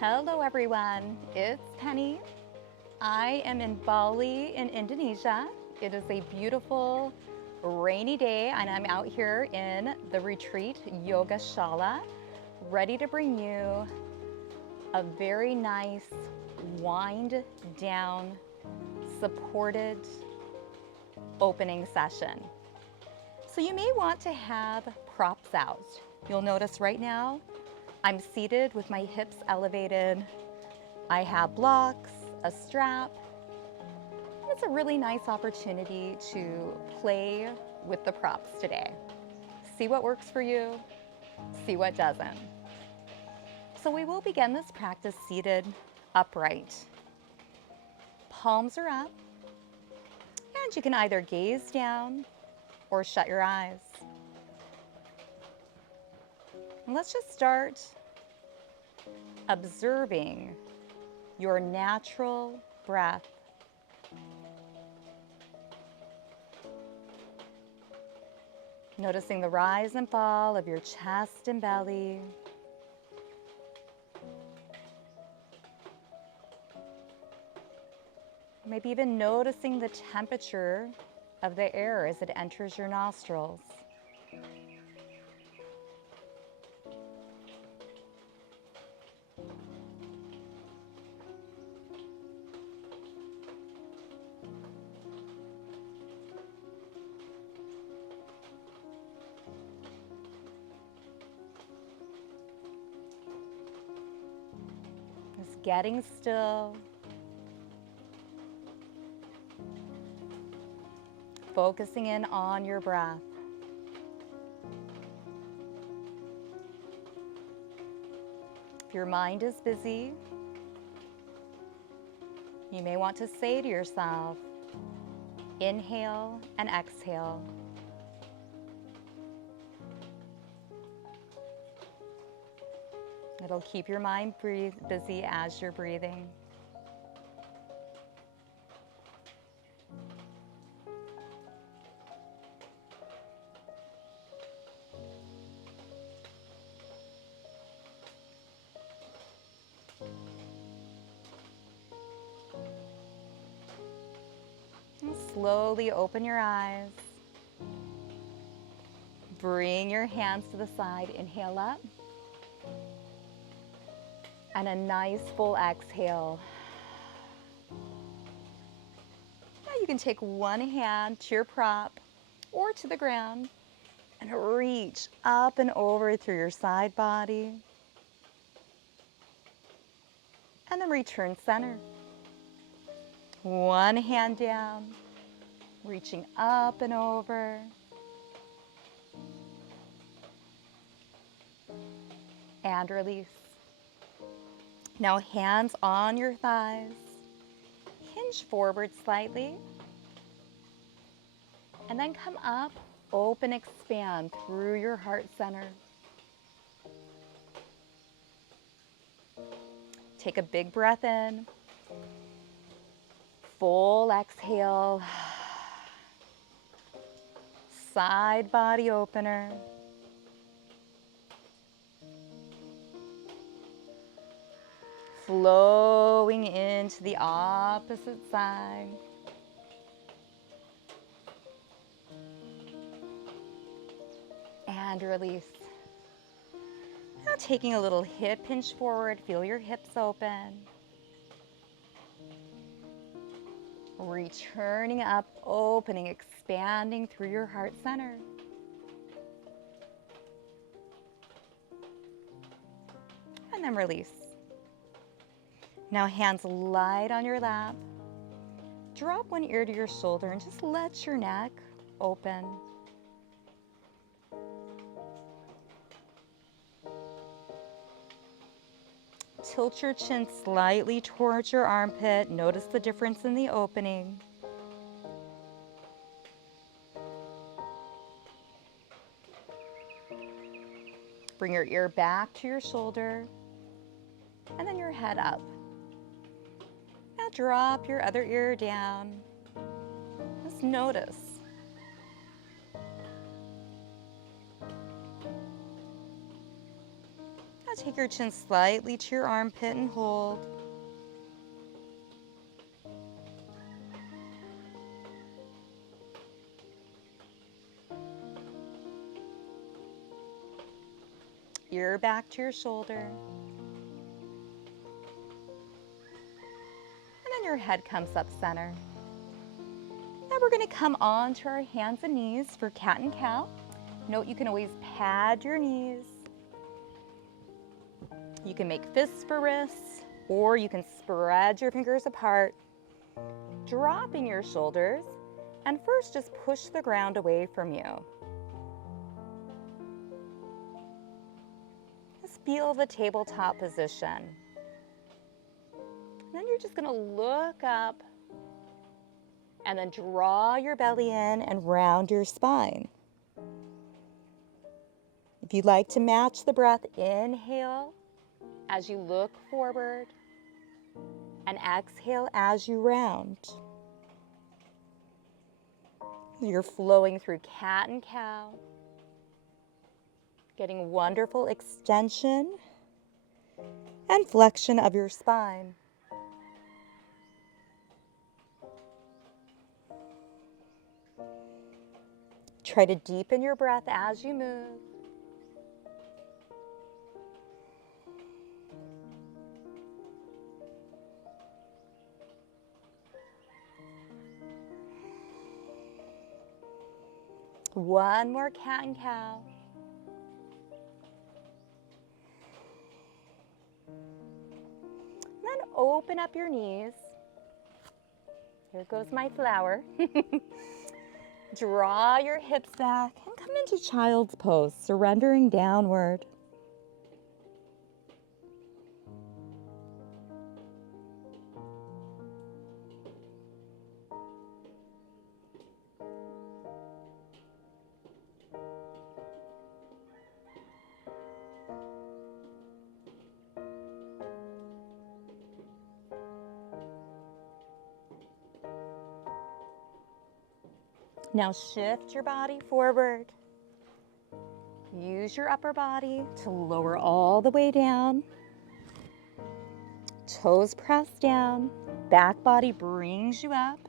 Hello everyone, it's Penny. I am in Bali in Indonesia. It is a beautiful rainy day and I'm out here in the retreat yoga shala, ready to bring you a very nice wind down supported opening session. So you may want to have props out. You'll notice right now I'm seated with my hips elevated. I have blocks, a strap. It's a really nice opportunity to play with the props today. See what works for you, see what doesn't. So we will begin this practice seated upright. Palms are up, and you can either gaze down or shut your eyes. And let's just start observing your natural breath. Noticing the rise and fall of your chest and belly. Maybe even noticing the temperature of the air as it enters your nostrils. Just getting still. Focusing in on your breath. If your mind is busy, you may want to say to yourself, inhale and exhale. It'll keep your mind busy as you're breathing. And slowly open your eyes. Bring your hands to the side. Inhale up. And a nice full exhale. Now you can take one hand to your prop or to the ground and reach up and over through your side body. And then return center. One hand down, reaching up and over. And release. Now hands on your thighs. Hinge forward slightly. And then come up, open, expand through your heart center. Take a big breath in. Full exhale. Side body opener. Flowing into the opposite side. And release. Now taking a little hip hinge forward, feel your hips open. Returning up, opening, expanding through your heart center. And then release. Now hands light on your lap. Drop one ear to your shoulder and just let your neck open. Tilt your chin slightly towards your armpit. Notice the difference in the opening. Bring your ear back to your shoulder and then your head up. Now drop your other ear down. Just notice. Now take your chin slightly to your armpit and hold. Ear back to your shoulder. And then your head comes up center. Now we're going to come on to our hands and knees for cat and cow. Note you can always pad your knees. You can make fists for wrists, or you can spread your fingers apart, dropping your shoulders, and first just push the ground away from you. Just feel the tabletop position. And then you're just going to look up and then draw your belly in and round your spine. If you'd like to match the breath, inhale as you look forward and exhale as you round. You're flowing through cat and cow, getting wonderful extension and flexion of your spine. Try to deepen your breath as you move. One more cat and cow. Then open up your knees. Here goes my flower. Draw your hips back and come into child's pose, surrendering downward. Now shift your body forward. Use your upper body to lower all the way down. Toes press down. Back body brings you up.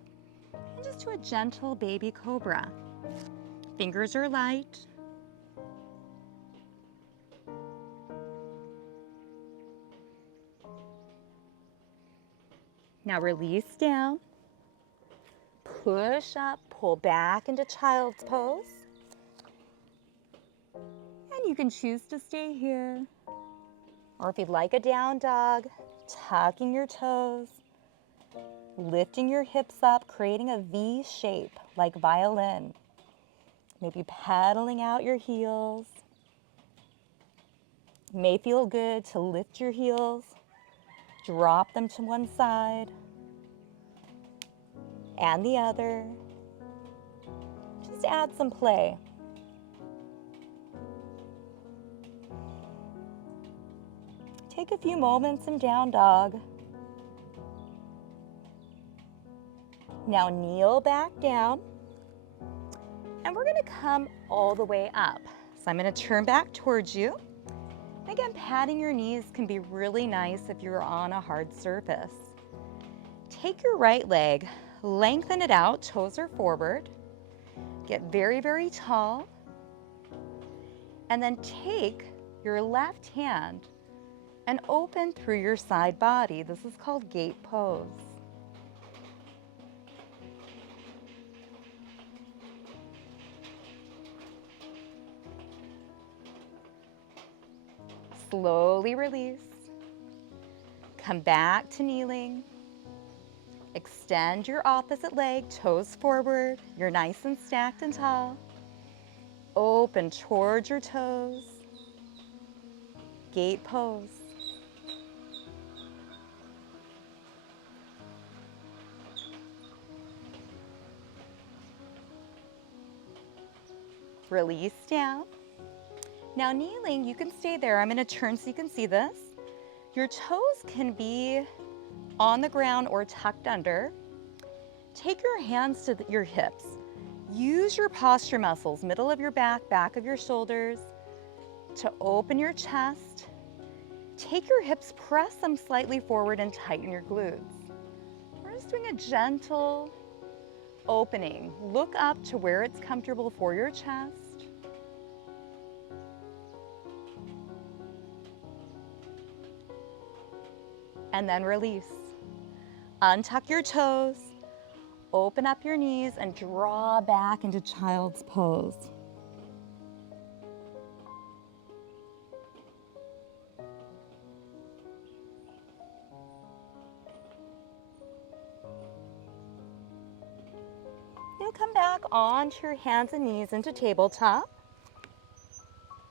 And just to a gentle baby cobra. Fingers are light. Now release down. Push up, pull back into child's pose. And you can choose to stay here. Or if you'd like a down dog, tucking your toes, lifting your hips up, creating a V shape like violin. Maybe pedaling out your heels. May feel good to lift your heels, drop them to one side and the other. Just add some play. Take a few moments in down dog. Now kneel back down. And we're going to come all the way up. So I'm going to turn back towards you. Again, patting your knees can be really nice if you're on a hard surface. Take your right leg, lengthen it out, toes are forward. Get very, very tall. And then take your left hand and open through your side body. This is called gate pose. Slowly release. Come back to kneeling. Extend your opposite leg, toes forward. You're nice and stacked and tall. Open towards your toes. Gate pose. Release down. Now kneeling, you can stay there. I'm going to turn so you can see this. Your toes can be on the ground or tucked under. Take your hands to your hips. Use your posture muscles, middle of your back, back of your shoulders, to open your chest Take your hips, press them slightly forward and tighten your glutes. We're just doing a gentle opening. Look up to where it's comfortable for your chest. And then release. Untuck your toes, open up your knees, and draw back into child's pose. Now come back onto your hands and knees into tabletop.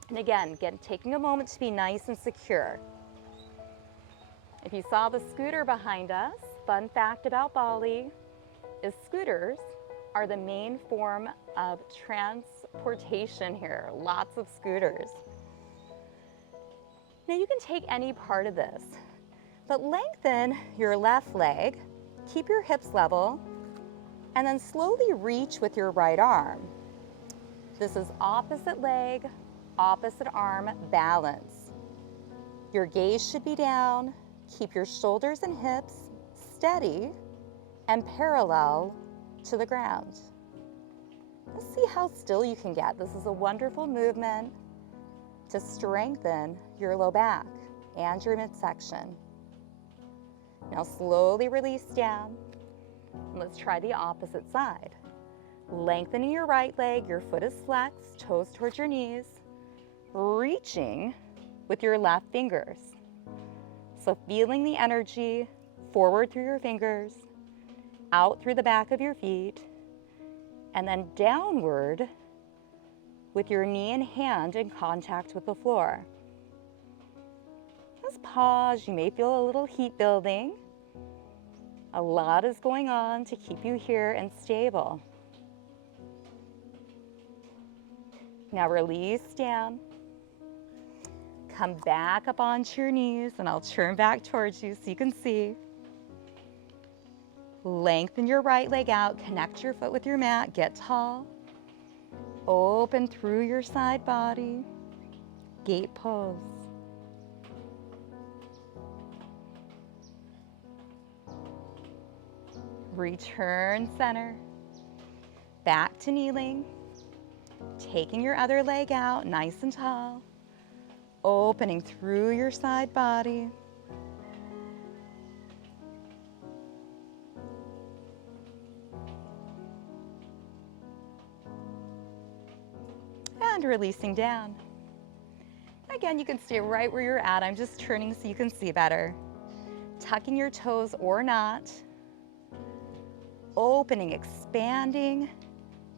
And again, taking a moment to be nice and secure. If you saw the scooter behind us, fun fact about Bali is scooters are the main form of transportation here. Lots of scooters. Now you can take any part of this, but lengthen your left leg, keep your hips level, and then slowly reach with your right arm. This is opposite leg, opposite arm balance. Your gaze should be down. Keep your shoulders and hips steady and parallel to the ground. Let's see how still you can get. This is a wonderful movement to strengthen your low back and your midsection. Now slowly release down. Let's try the opposite side. Lengthening your right leg, your foot is flexed, toes towards your knees, reaching with your left fingers. So feeling the energy forward through your fingers, out through the back of your feet, and then downward with your knee and hand in contact with the floor. Just pause. You may feel a little heat building. A lot is going on to keep you here and stable. Now release down. Come back up onto your knees, and I'll turn back towards you so you can see. Lengthen your right leg out, connect your foot with your mat, get tall. Open through your side body, gate pose. Return center, back to kneeling, taking your other leg out nice and tall. Opening through your side body. And releasing down. Again, you can stay right where you're at. I'm just turning so you can see better. Tucking your toes or not. Opening, expanding,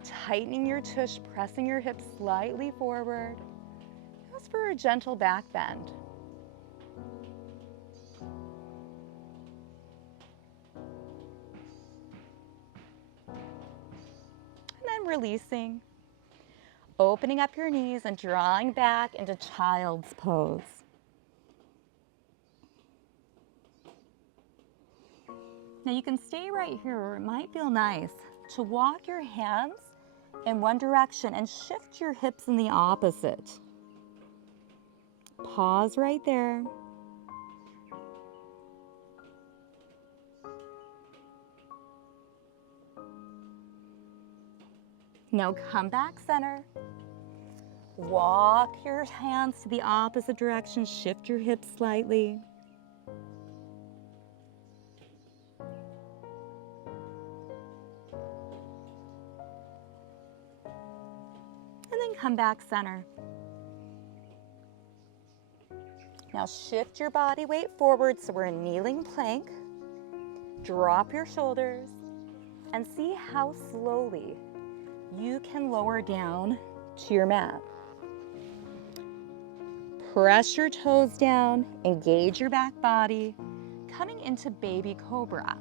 tightening your tush, pressing your hips slightly forward. Just for a gentle back bend. And then releasing. Opening up your knees and drawing back into child's pose. Now you can stay right here, or it might feel nice to walk your hands in one direction and shift your hips in the opposite. Pause right there. Now come back center. Walk your hands to the opposite direction. Shift your hips slightly. And then come back center. Now shift your body weight forward so we're in kneeling plank. Drop your shoulders and see how slowly you can lower down to your mat. Press your toes down, engage your back body, coming into baby cobra.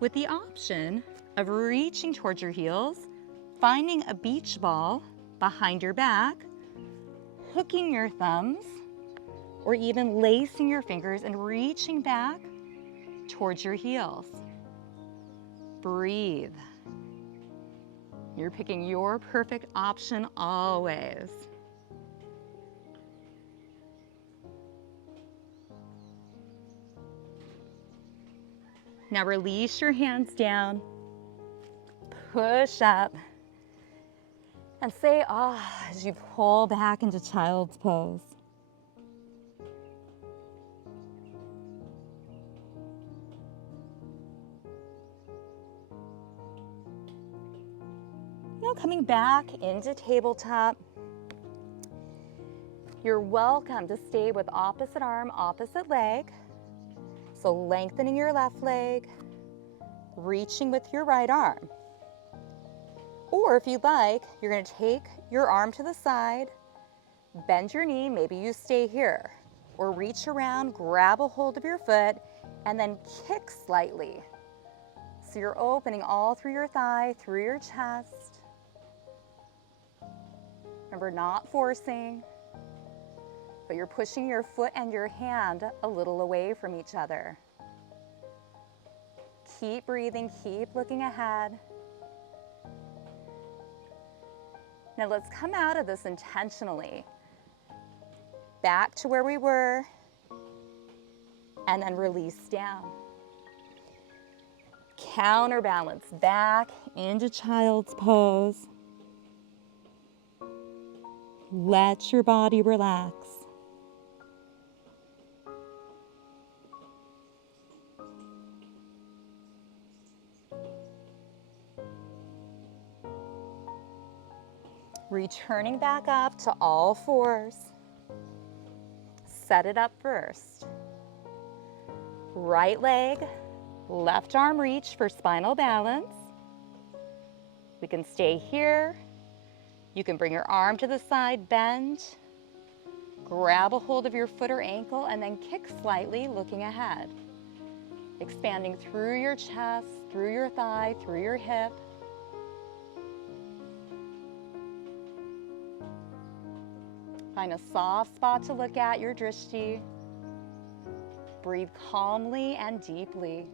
With the option of reaching towards your heels, finding a beach ball behind your back, hooking your thumbs, or even lacing your fingers and reaching back towards your heels. Breathe. You're picking your perfect option always. Now release your hands down, push up, and say ah as you pull back into child's pose. Now coming back into tabletop. You're welcome to stay with opposite arm, opposite leg. So lengthening your left leg, reaching with your right arm. Or if you'd like, you're going to take your arm to the side, bend your knee, maybe you stay here, or reach around, grab a hold of your foot, and then kick slightly. So you're opening all through your thigh, through your chest. Remember, not forcing, but you're pushing your foot and your hand a little away from each other. Keep breathing, keep looking ahead. Now let's come out of this intentionally. Back to where we were, and then release down. Counterbalance, back into child's pose. Let your body relax. Returning back up to all fours. Set it up first. Right leg, left arm reach for spinal balance. We can stay here. You can bring your arm to the side, bend. Grab a hold of your foot or ankle and then kick slightly, looking ahead. Expanding through your chest, through your thigh, through your hip. Find a soft spot to look at, your drishti. Breathe calmly and deeply.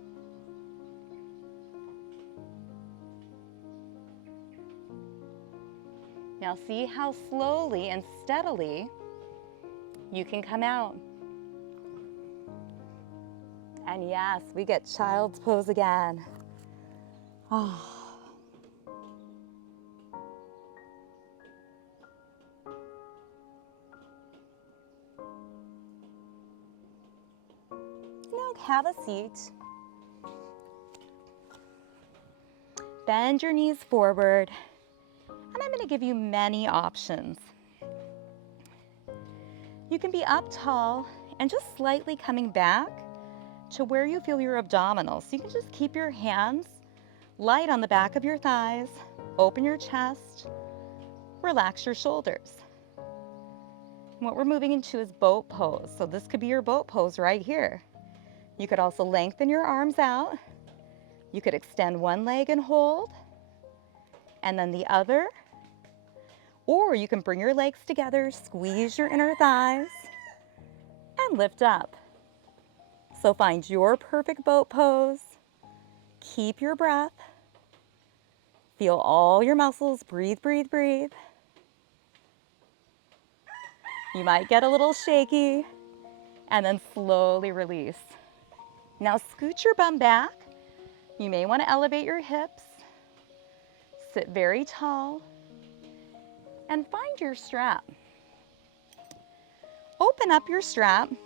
Now see how slowly and steadily you can come out. And yes, we get child's pose again. Oh. Now have a seat. Bend your knees forward. And I'm going to give you many options. You can be up tall and just slightly coming back to where you feel your abdominals. So you can just keep your hands light on the back of your thighs, open your chest, relax your shoulders. And what we're moving into is boat pose. So this could be your boat pose right here. You could also lengthen your arms out. You could extend one leg and hold, and then the other. Or you can bring your legs together, squeeze your inner thighs, and lift up. So find your perfect boat pose. Keep your breath. Feel all your muscles. Breathe, breathe, breathe. You might get a little shaky, and then slowly release. Now scoot your bum back. You may want to elevate your hips. Sit very tall. And find your strap. Open up your strap. And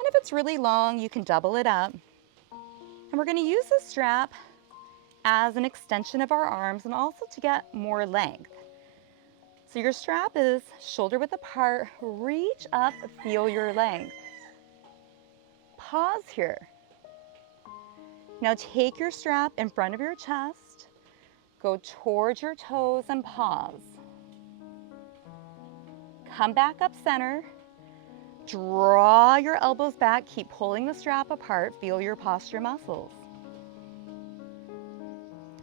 if it's really long, you can double it up. And we're going to use the strap as an extension of our arms and also to get more length. So your strap is shoulder width apart. Reach up, feel your length. Pause here. Now take your strap in front of your chest. Go towards your toes and pause. Come back up center. Draw your elbows back. Keep pulling the strap apart. Feel your posture muscles.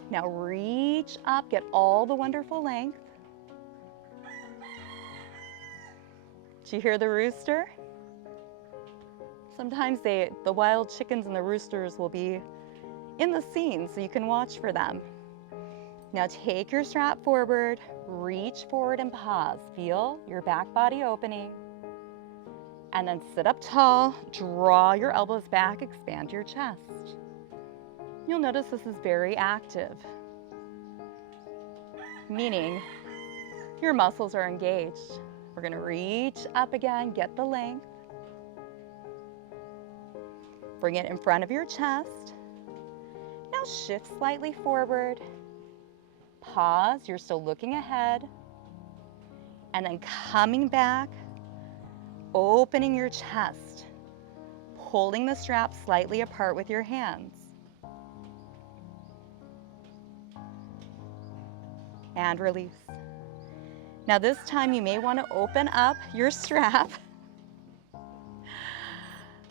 Now reach up. Get all the wonderful length. Did you hear the rooster? Sometimes the wild chickens and the roosters will be in the scene, so you can watch for them. Now take your strap forward, reach forward and pause. Feel your back body opening. And then sit up tall, draw your elbows back, expand your chest. You'll notice this is very active, meaning your muscles are engaged. We're gonna reach up again, get the length. Bring it in front of your chest. Now shift slightly forward. Pause, you're still looking ahead. And then coming back, opening your chest, pulling the strap slightly apart with your hands. And release. Now this time you may want to open up your strap.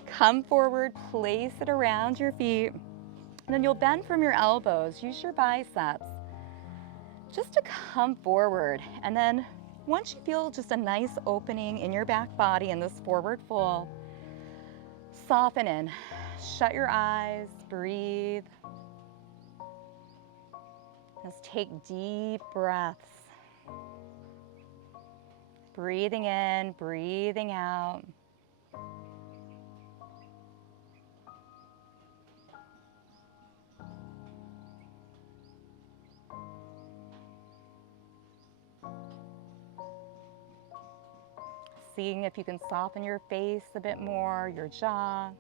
Come forward, place it around your feet, and then you'll bend from your elbows. Use your biceps just to come forward. And then once you feel just a nice opening in your back body in this forward fold, soften in. Shut your eyes, breathe. Just take deep breaths. Breathing in, breathing out. Seeing if you can soften your face a bit more, your jaw.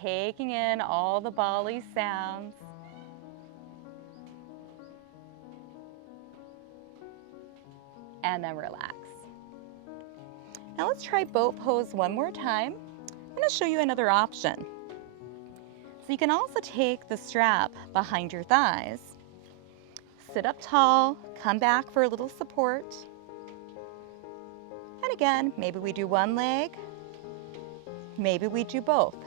Taking in all the Bali sounds. And then relax. Now let's try boat pose one more time. I'm going to show you another option. So you can also take the strap behind your thighs, sit up tall, come back for a little support. And again, maybe we do one leg, maybe we do both.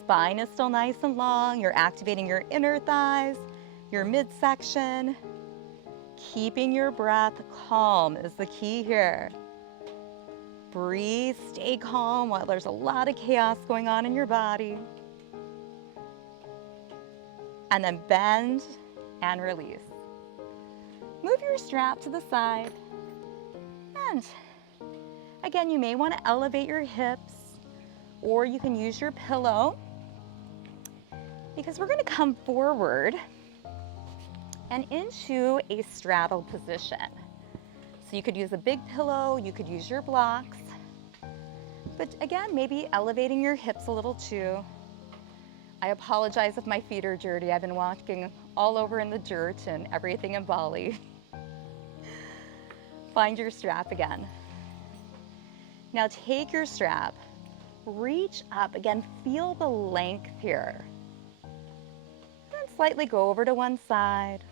Spine is still nice and long. You're activating your inner thighs, your midsection. Keeping your breath calm is the key here. Breathe, stay calm while there's a lot of chaos going on in your body. And then bend and release. Move your strap to the side. And again, you may want to elevate your hips, or you can use your pillow, because we're going to come forward and into a straddle position. So you could use a big pillow, you could use your blocks, but again, maybe elevating your hips a little too. I apologize if my feet are dirty. I've been walking all over in the dirt and everything in Bali. Find your strap again. Now take your strap, reach up again, feel the length here. And slightly go over to one side.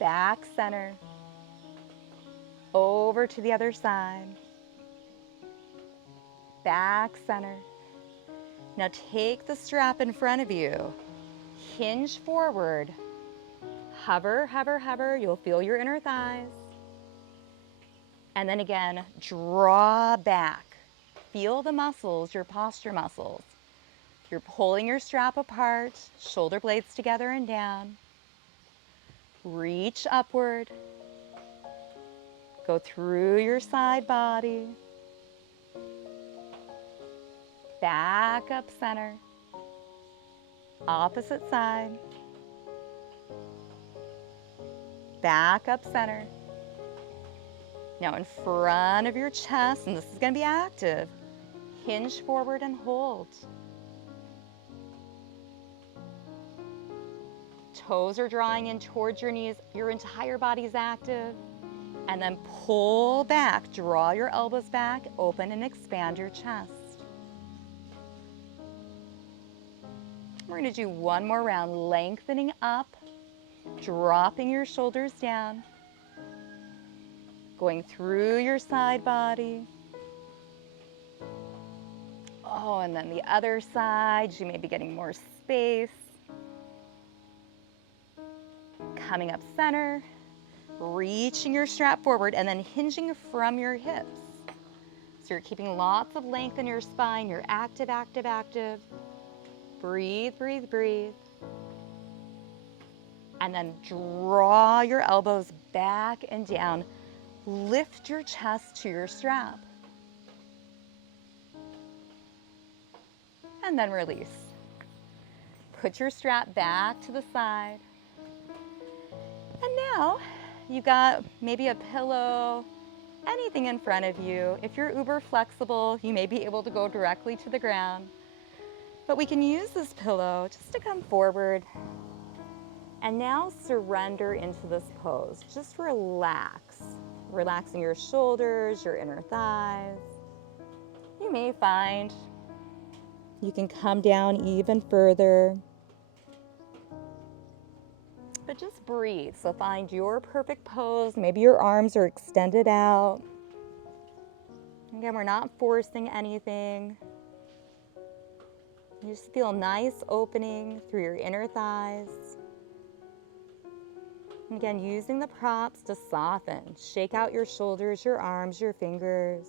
Back center, over to the other side, back center. Now take the strap in front of you, hinge forward, hover, hover, hover. You'll feel your inner thighs. And then again, draw back. Feel the muscles, your posture muscles. You're pulling your strap apart, shoulder blades together and down. Reach upward, go through your side body, back up center, opposite side, back up center. Now in front of your chest, and this is going to be active, hinge forward and hold. Toes are drawing in towards your knees. Your entire body is active. And then pull back. Draw your elbows back. Open and expand your chest. We're going to do one more round. Lengthening up. Dropping your shoulders down. Going through your side body. Oh, and then the other side. You may be getting more space. Coming up center, reaching your strap forward and then hinging from your hips. So you're keeping lots of length in your spine. You're active, active, active. Breathe, breathe, breathe. And then draw your elbows back and down. Lift your chest to your strap. And then release. Put your strap back to the side. And now you've got maybe a pillow, anything in front of you. If you're uber flexible, you may be able to go directly to the ground. But we can use this pillow just to come forward. And now surrender into this pose. Just relax. Relaxing your shoulders, your inner thighs. You may find you can come down even further. But just breathe. So find your perfect pose. Maybe your arms are extended out. Again, we're not forcing anything. You just feel a nice opening through your inner thighs. And again, using the props to soften. Shake out your shoulders, your arms, your fingers.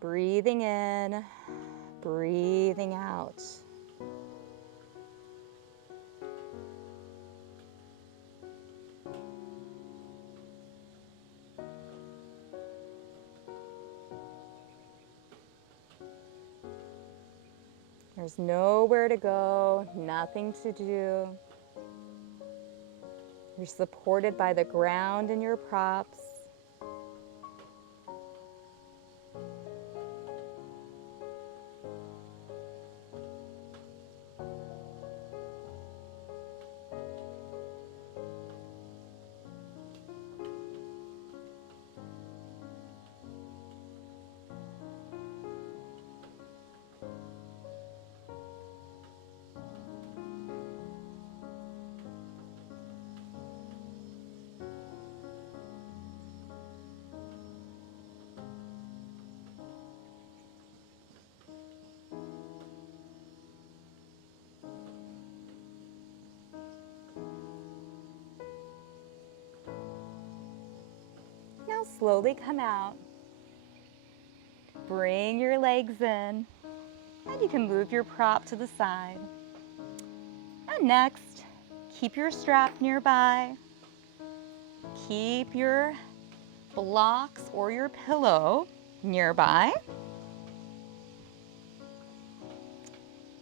Breathing in, breathing out. There's nowhere to go, nothing to do. You're supported by the ground and your props. Now slowly come out. Bring your legs in, and you can move your prop to the side. And next, keep your strap nearby. Keep your blocks or your pillow nearby.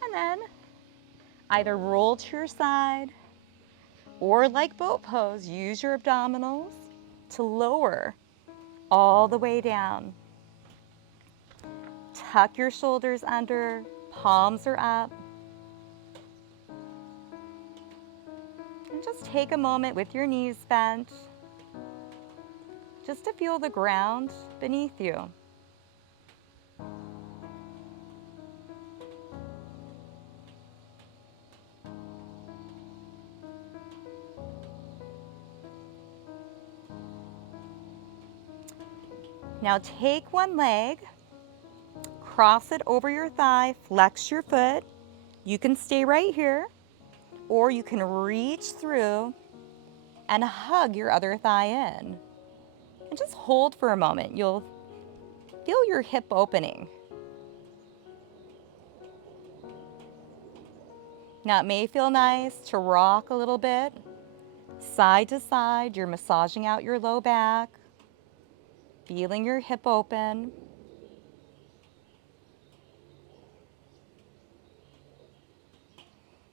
And then either roll to your side or, like boat pose, use your abdominals to lower all the way down. Tuck your shoulders under, palms are up. And just take a moment with your knees bent, just to feel the ground beneath you. Now take one leg, cross it over your thigh, flex your foot. You can stay right here, or you can reach through and hug your other thigh in. And just hold for a moment. You'll feel your hip opening. Now it may feel nice to rock a little bit. Side to side, you're massaging out your low back, feeling your hip open.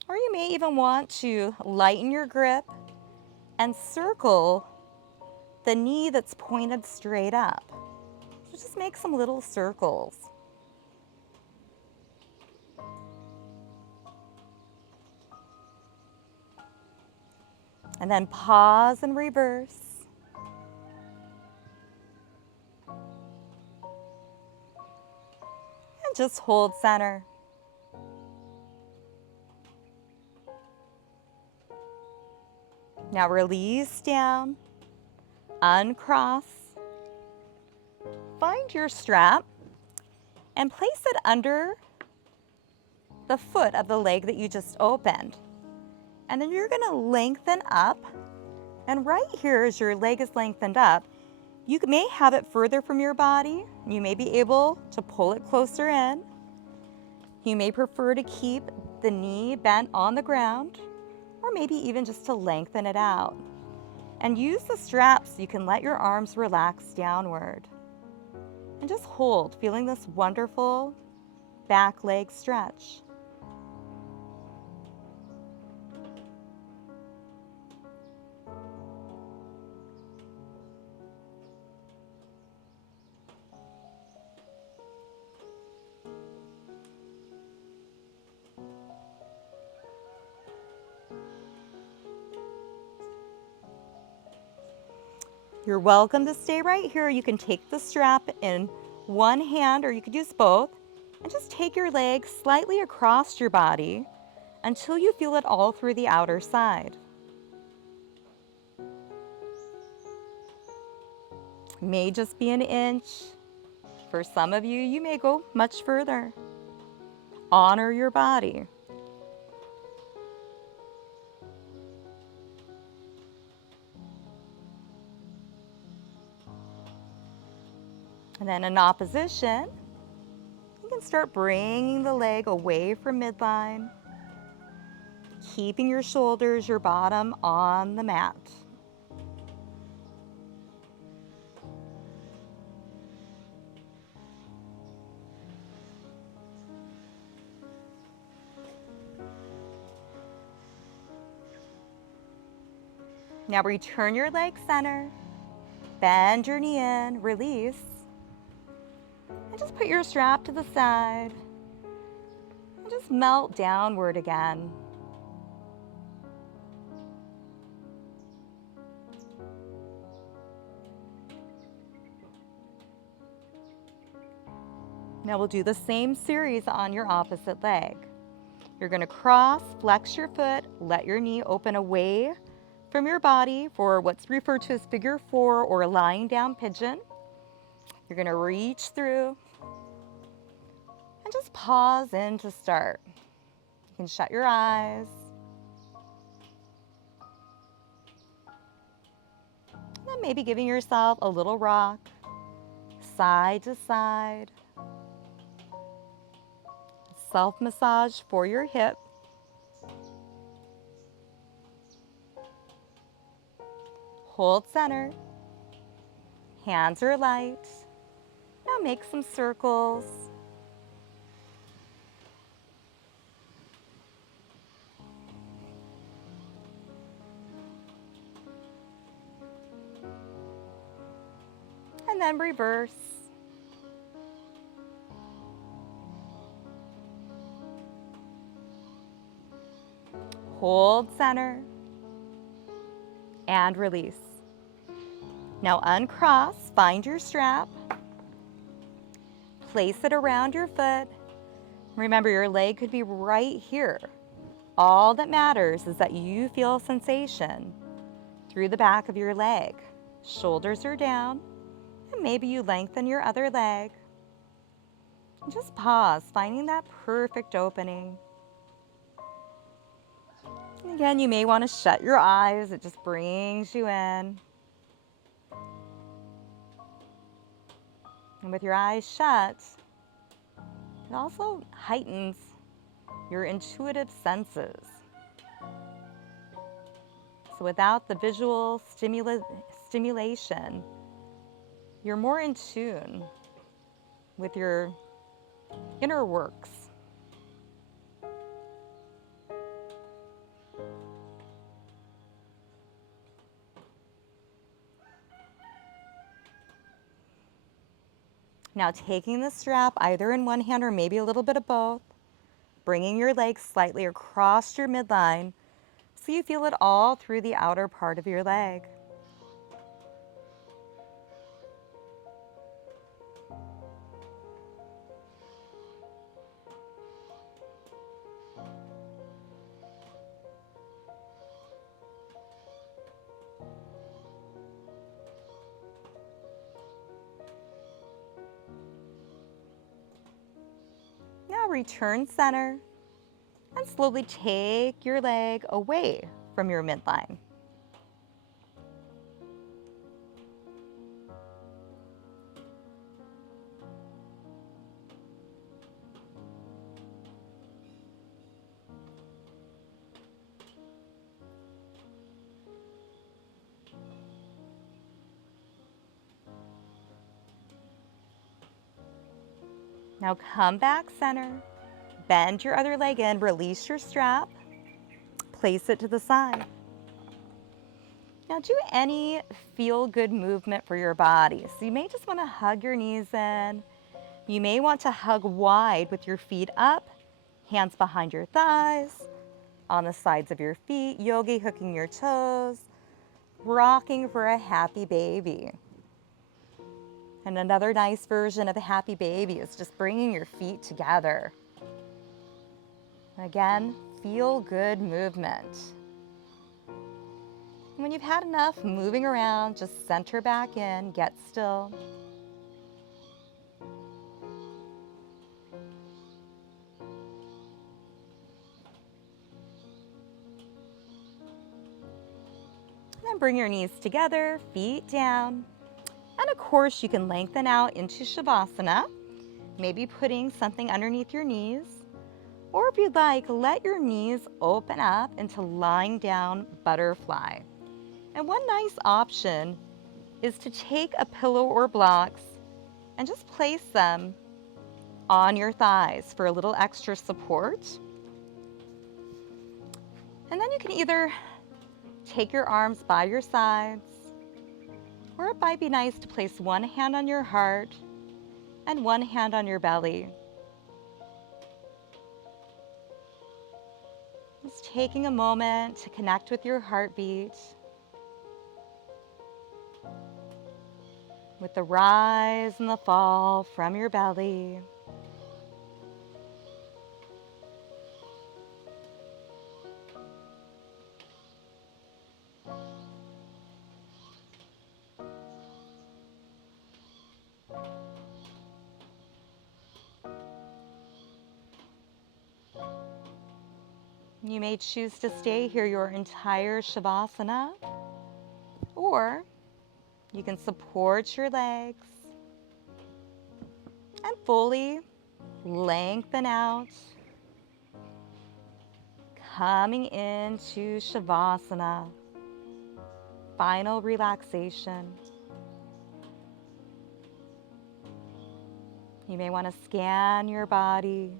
Or you may even want to lighten your grip and circle the knee that's pointed straight up. So just make some little circles. And then pause and reverse. And just hold center. Now release down, uncross, find your strap and place it under the foot of the leg that you just opened. And then you're gonna lengthen up. And right here, as your leg is lengthened up, you may have it further from your body. You may be able to pull it closer in. You may prefer to keep the knee bent on the ground, or maybe even just to lengthen it out. And use the straps so you can let your arms relax downward. And just hold, feeling this wonderful back leg stretch. You're welcome to stay right here. You can take the strap in one hand, or you could use both, and just take your leg slightly across your body until you feel it all through the outer side. May just be an inch. For some of you, you may go much further. Honor your body. And then in opposition, you can start bringing the leg away from midline, keeping your shoulders, your bottom on the mat. Now return your leg center, bend your knee in, release, and just put your strap to the side and just melt downward again. Now we'll do the same series on your opposite leg. You're going to cross, flex your foot, let your knee open away from your body for what's referred to as figure 4 or lying down pigeon. You're going to reach through and just pause in to start. You can shut your eyes. And then maybe giving yourself a little rock, side to side. Self-massage for your hip. Hold center. Hands are light. Now make some circles. And then reverse. Hold center and release. Now uncross, find your strap, place it around your foot. Remember, your leg could be right here. All that matters is that you feel sensation through the back of your leg. Shoulders are down, and maybe you lengthen your other leg. And just pause, finding that perfect opening. And again, you may want to shut your eyes. It just brings you in. And with your eyes shut, it also heightens your intuitive senses. So without the visual stimulation, you're more in tune with your inner works. Now taking the strap either in one hand or maybe a little bit of both, bringing your legs slightly across your midline so you feel it all through the outer part of your leg. Now return center and And slowly take your leg away from your midline. Now come back center, bend your other leg in, release your strap, place it to the side. Now do any feel-good movement for your body. So you may just want to hug your knees in. You may want to hug wide with your feet up, hands behind your thighs, on the sides of your feet, yogi hooking your toes, rocking for a happy baby. And another nice version of a happy baby is just bringing your feet together. Again, feel good movement. When you've had enough moving around, just center back in, get still. And then bring your knees together, feet down. And of course, you can lengthen out into shavasana, maybe putting something underneath your knees. Or if you'd like, let your knees open up into lying down butterfly. And one nice option is to take a pillow or blocks and just place them on your thighs for a little extra support. And then you can either take your arms by your sides, or it might be nice to place one hand on your heart and one hand on your belly. Just taking a moment to connect with your heartbeat, with the rise and the fall from your belly. You may choose to stay here your entire shavasana, or you can support your legs and fully lengthen out, coming into shavasana, final relaxation. You may want to scan your body.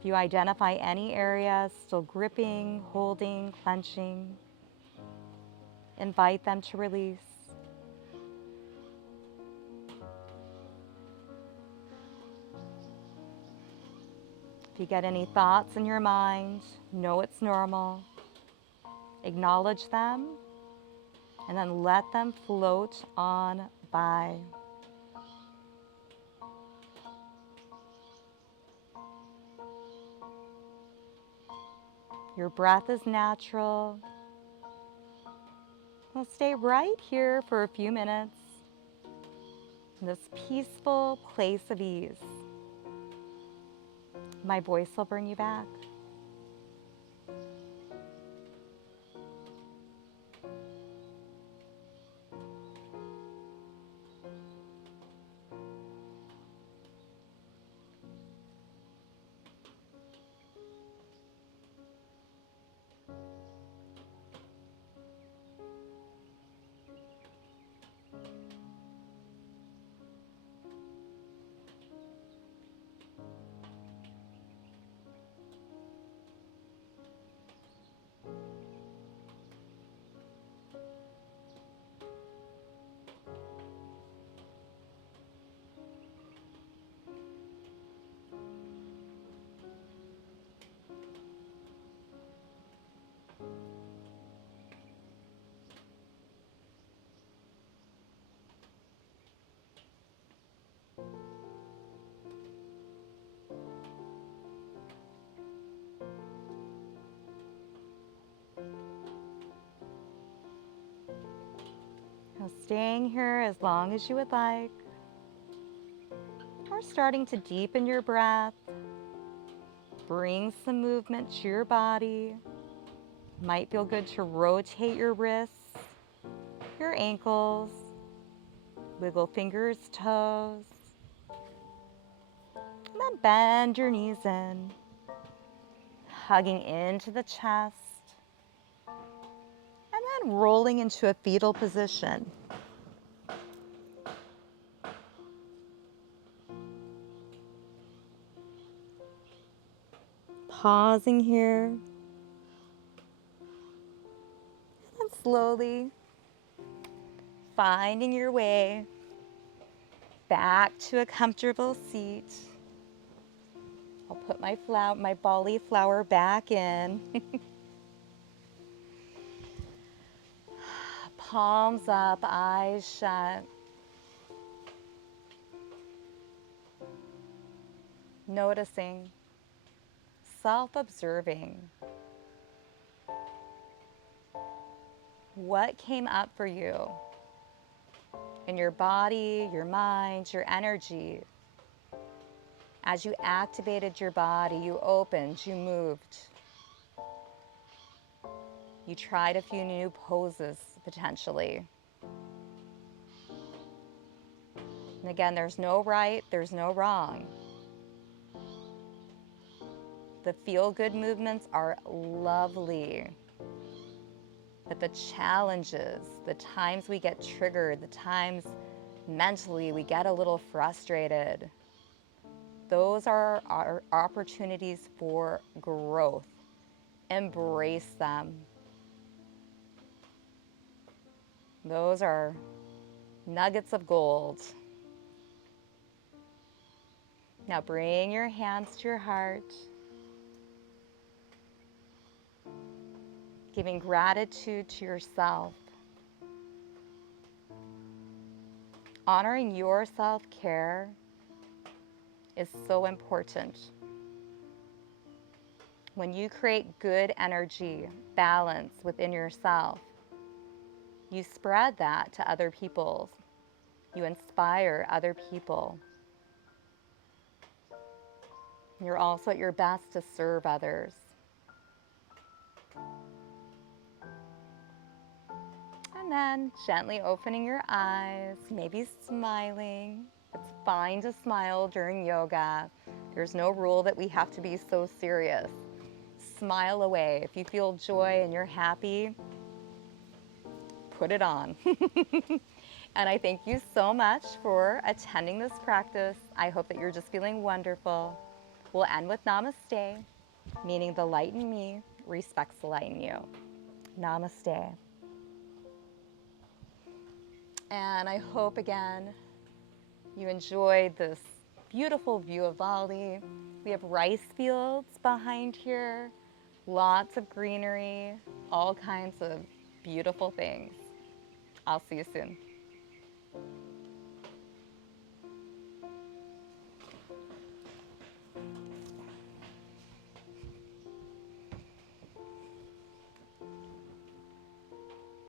If you identify any areas still gripping, holding, clenching, invite them to release. If you get any thoughts in your mind, know it's normal. Acknowledge them, and then let them float on by. Your breath is natural. We'll stay right here for a few minutes in this peaceful place of ease. My voice will bring you back. Now staying here as long as you would like, or starting to deepen your breath, Bring some movement to your body. Might feel good to rotate your wrists, your ankles, wiggle fingers, toes, and then bend your knees in, hugging into the chest, and then rolling into a fetal position. Pausing here, and slowly finding your way back to a comfortable seat. I'll put my Bali flower back in. Palms up, eyes shut. Noticing, self-observing. What came up for you in your body, your mind, your energy? As you activated your body, you opened, you moved. You tried a few new poses, potentially. And again, there's no right, there's no wrong. The feel-good movements are lovely. But the challenges, the times we get triggered, the times mentally we get a little frustrated, those are our opportunities for growth. Embrace them. Those are nuggets of gold. Now bring your hands to your heart, giving gratitude to yourself, honoring your self-care is so important. When you create good energy, balance within yourself, you spread that to other people. You inspire other people. You're also at your best to serve others. And then gently opening your eyes, maybe smiling. It's fine to smile during yoga. There's no rule that we have to be so serious. Smile away. If you feel joy and you're happy, put it on. And I thank you so much for attending this practice. I hope that you're just feeling wonderful. We'll end with namaste, meaning the light in me respects the light in you. Namaste. And I hope again you enjoyed this beautiful view of Bali. We have rice fields behind here, lots of greenery, all kinds of beautiful things. I'll see you soon.